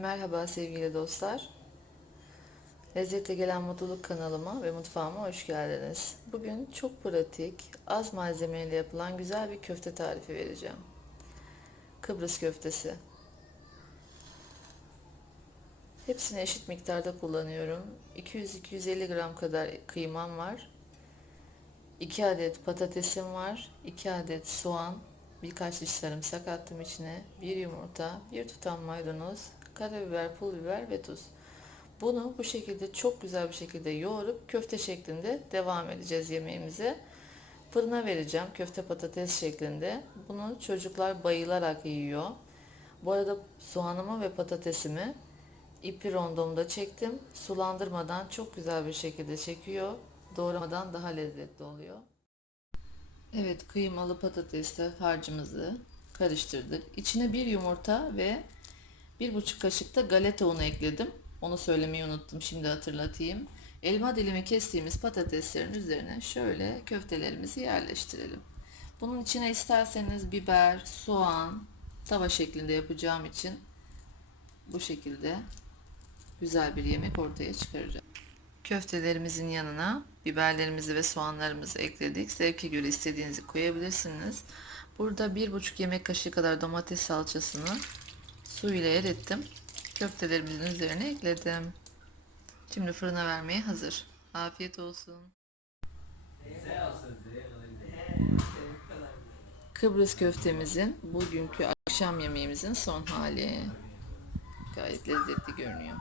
Merhaba sevgili dostlar. Lezzete gelen mutluluk kanalıma ve mutfağıma hoş geldiniz. Bugün çok pratik, az malzemeyle yapılan güzel bir köfte tarifi vereceğim. Kıbrıs köftesi. Hepsini eşit miktarda kullanıyorum. 200-250 gram kadar kıymam var. 2 adet patatesim var. 2 adet soğan, birkaç diş sarımsak attım içine. Bir yumurta, bir tutam maydanoz, karabiber, pul biber ve tuz. Bunu bu şekilde çok güzel bir şekilde yoğurup köfte şeklinde devam edeceğiz yemeğimize. Fırına vereceğim köfte patates şeklinde. Bunu çocuklar bayılarak yiyor. Bu arada soğanımı ve patatesimi ipi rondomda çektim. Sulandırmadan çok güzel bir şekilde çekiyor. Doğramadan daha lezzetli oluyor. Evet kıymalı patatesle harcımızı karıştırdık. İçine bir yumurta ve bir buçuk kaşık da galeta unu ekledim. Onu söylemeyi unuttum. Şimdi hatırlatayım. Elma dilimi kestiğimiz patateslerin üzerine şöyle köftelerimizi yerleştirelim. Bunun içine isterseniz biber, soğan, tava şeklinde yapacağım için bu şekilde güzel bir yemek ortaya çıkaracağım. Köftelerimizin yanına biberlerimizi ve soğanlarımızı ekledik. Zevke göre istediğinizi koyabilirsiniz. Burada bir buçuk yemek kaşığı kadar domates salçasını su ile erittim. Köftelerimizin üzerine ekledim. Şimdi fırına vermeye hazır. Afiyet olsun. Kıbrıs köftemizin bugünkü akşam yemeğimizin son hali. Gayet lezzetli görünüyor.